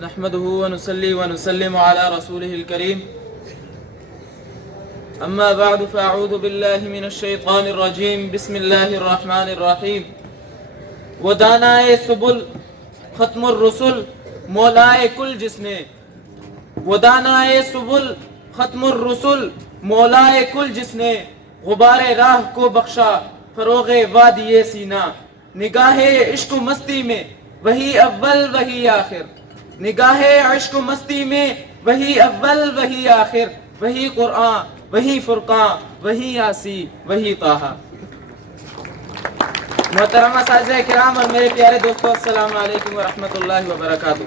نحمده ونصلي ونسلم على رسوله الكريم أما بعد فأعوذ بالله من الشيطان الرجيم بسم الله الرحمن الرحيم ودانائے سبل ختم الرسل مولائے کل جس نے ودانائے سبل ختم الرسل مولائے کل جس نے غبار راہ کو بخشا فروغ وادی سینا نگاہ عشق و مستی میں وہی اول وہی آخر نگاہ عشق و مستی میں وہی اول وہی آخر وہی قرآن وہی فرقان وہی یاسی وہی طٰہٰ۔ محترمہ اساتذہ کرام اور میرے پیارے دوستو، السلام علیکم ورحمۃ اللہ وبرکاتہ۔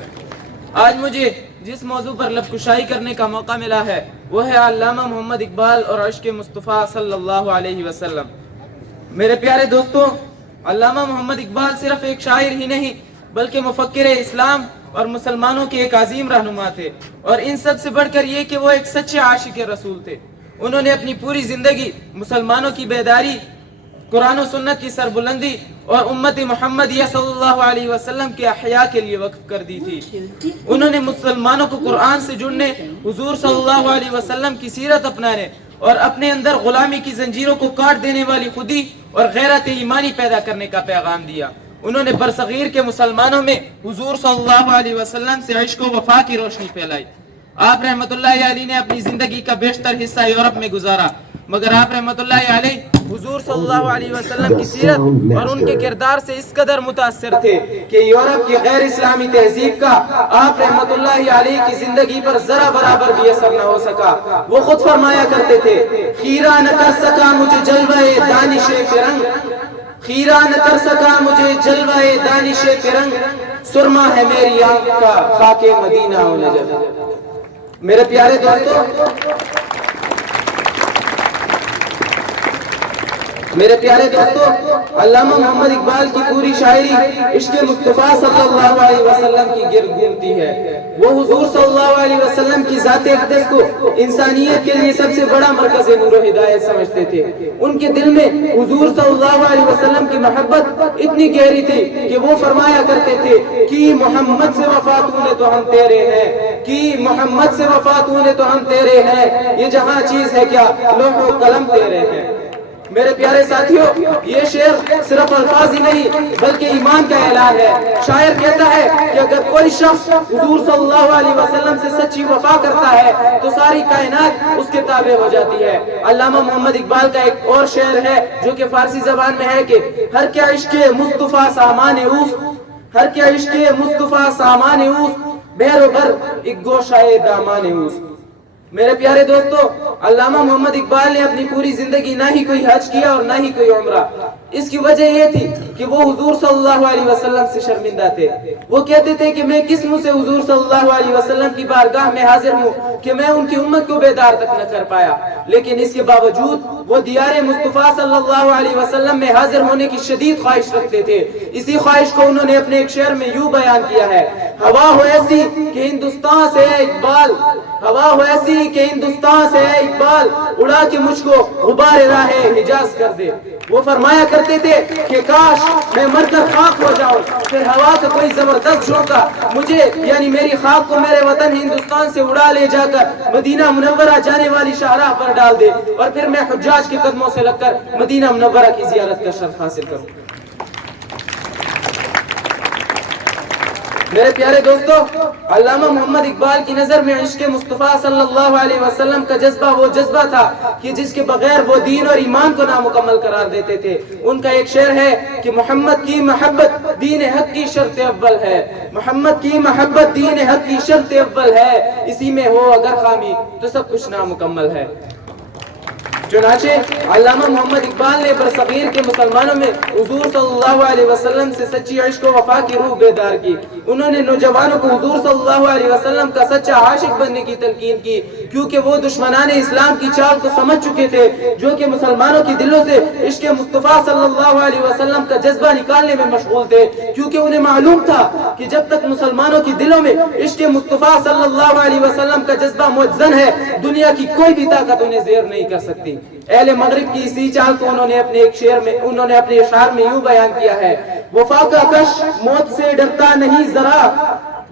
آج مجھے جس موضوع پر لب کشائی کرنے کا موقع ملا ہے وہ ہے علامہ محمد اقبال اور عشق مصطفیٰ صلی اللہ علیہ وسلم۔ میرے پیارے دوستو، علامہ محمد اقبال صرف ایک شاعر ہی نہیں بلکہ مفکر اسلام اور مسلمانوں کے ایک عظیم رہنما تھے، اور ان سب سے بڑھ کر یہ کہ وہ ایک سچے عاشق رسول تھے۔ انہوں نے اپنی پوری زندگی مسلمانوں کی بیداری، قرآن و سنت کی سربلندی اور امت محمدیہ صلی اللہ علیہ وسلم کے احیاء کے لیے وقف کر دی تھی۔ انہوں نے مسلمانوں کو قرآن سے جڑنے، حضور صلی اللہ علیہ وسلم کی سیرت اپنانے اور اپنے اندر غلامی کی زنجیروں کو کاٹ دینے والی خودی اور غیرت ایمانی پیدا کرنے کا پیغام دیا۔ انہوں نے برصغیر کے مسلمانوں میں حضور صلی اللہ علیہ وسلم سے عشق و وفا کی روشنی پھیلائی۔ آپ رحمت اللہ علیہ نے اپنی زندگی کا بیشتر حصہ یورپ میں گزارا، مگر آپ رحمت اللہ علیہ حضور صلی اللہ علیہ وسلم کی سیرت اور ان کے کردار سے اس قدر متاثر تھے کہ یورپ کی غیر اسلامی تہذیب کا آپ رحمت اللہ علیہ کی زندگی پر ذرا برابر بھی اثر نہ ہو سکا۔ وہ خود فرمایا کرتے تھے، خیرہ نہ کر سکا مجھے جلوہ دانش فرنگ، خیرہ نہ کر سکا مجھے جلوہ دانش فرنگ، سرما ہے میری آنکھ کا خاک مدینہ و نجف۔ میرے پیارے دوستو، علامہ محمد اقبال کی پوری شاعری عشق مصطفیٰ صلی اللہ علیہ وسلم کی گرد گھومتی ہے۔ وہ حضور صلی اللہ علیہ وسلم کی ذات اقدس کو انسانیت کے لیے سب سے بڑا مرکز نور و ہدایت سمجھتے تھے۔ ان کے دل میں حضور صلی اللہ علیہ وسلم کی محبت اتنی گہری تھی کہ وہ فرمایا کرتے تھے کہ محمد سے وفا تو نے تو ہم تیرے ہیں، کہ محمد سے وفا تو نے تو ہم تیرے ہیں، یہ جہاں چیز ہے کیا لوح و قلم تیرے ہیں۔ میرے پیارے ساتھیوں، یہ شعر صرف الفاظ ہی نہیں بلکہ ایمان کا اعلان ہے۔ شاعر کہتا ہے کہ اگر کوئی شخص حضور صلی اللہ علیہ وسلم سے سچی وفا کرتا ہے تو ساری کائنات اس کے تابع ہو جاتی ہے۔ علامہ محمد اقبال کا ایک اور شعر ہے جو کہ فارسی زبان میں ہے کہ ہر کیا عشق مصطفیٰ سامان اوست، ہر کیا عشق مصطفیٰ سامان اوست، بہر و بر ایک گوشہ دامان اوست۔ میرے پیارے دوستو، علامہ محمد اقبال نے اپنی پوری زندگی نہ ہی کوئی حج کیا اور نہ ہی کوئی عمرہ۔ اس کی وجہ یہ تھی کہ وہ حضور صلی اللہ علیہ وسلم سے شرمندہ تھے۔ وہ کہتے تھے کہ میں کس منہ سے حضور صلی اللہ علیہ وسلم کی بارگاہ میں حاضر ہوں کہ میں ان کی امت کو بیدار تک نہ کر پایا، لیکن اس کے باوجود وہ دیار مصطفیٰ صلی اللہ علیہ وسلم میں حاضر ہونے کی شدید خواہش رکھتے تھے۔ اسی خواہش کو انہوں نے اپنے ایک شعر میں یوں بیان کیا ہے، ہوا ہو ایسی کہ ہندوستان سے ہے اقبال، ہوا ہو ایسی کہ ہندوستان سے ہے اقبال، اڑا کے مجھ کو غبار راہ حجاز کر دے۔ وہ فرمایا کرتے تھے کہ کاش میں مر کر خاک ہو جاؤں، پھر ہوا کا کوئی زبردست جھونکا مجھے یعنی میری خاک کو میرے وطن ہندوستان سے اڑا لے جا کر مدینہ منورہ جانے والی شاہراہ پر ڈال دے، اور پھر میں حجاج کے قدموں سے لگ کر مدینہ منورہ کی زیارت کا شرف حاصل کروں۔ میرے پیارے دوستو، علامہ محمد اقبال کی نظر میں عشق مصطفیٰ صلی اللہ علیہ وسلم کا جذبہ وہ جذبہ تھا کہ جس کے بغیر وہ دین اور ایمان کو نامکمل قرار دیتے تھے۔ ان کا ایک شعر ہے کہ محمد کی محبت دین حق کی شرط اول ہے، محمد کی محبت دین حق کی شرط اول ہے، اسی میں ہو اگر خامی تو سب کچھ نامکمل ہے۔ چنانچہ علامہ محمد اقبال نے برصغیر کے مسلمانوں میں حضور صلی اللہ علیہ وسلم سے سچی عشق و وفا کی روح بیدار کی۔ انہوں نے نوجوانوں کو حضور صلی اللہ علیہ وسلم کا سچا عاشق بننے کی تلقین کی، کیونکہ وہ دشمنان اسلام کی چال کو سمجھ چکے تھے جو کہ مسلمانوں کی دلوں سے عشق مصطفیٰ صلی اللہ علیہ وسلم کا جذبہ نکالنے میں مشغول تھے، کیونکہ انہیں معلوم تھا کہ جب تک مسلمانوں کی دلوں میں عشق مصطفیٰ صلی اللہ علیہ وسلم کا جذبہ مجزن ہے، دنیا کی کوئی بھی طاقت انہیں زیر نہیں کر سکتی۔ اہل مغرب کی اسی چال کو انہوں نے اپنے اشعار میں یوں بیان کیا ہے، وفا کا کش موت سے ڈرتا نہیں ذرا،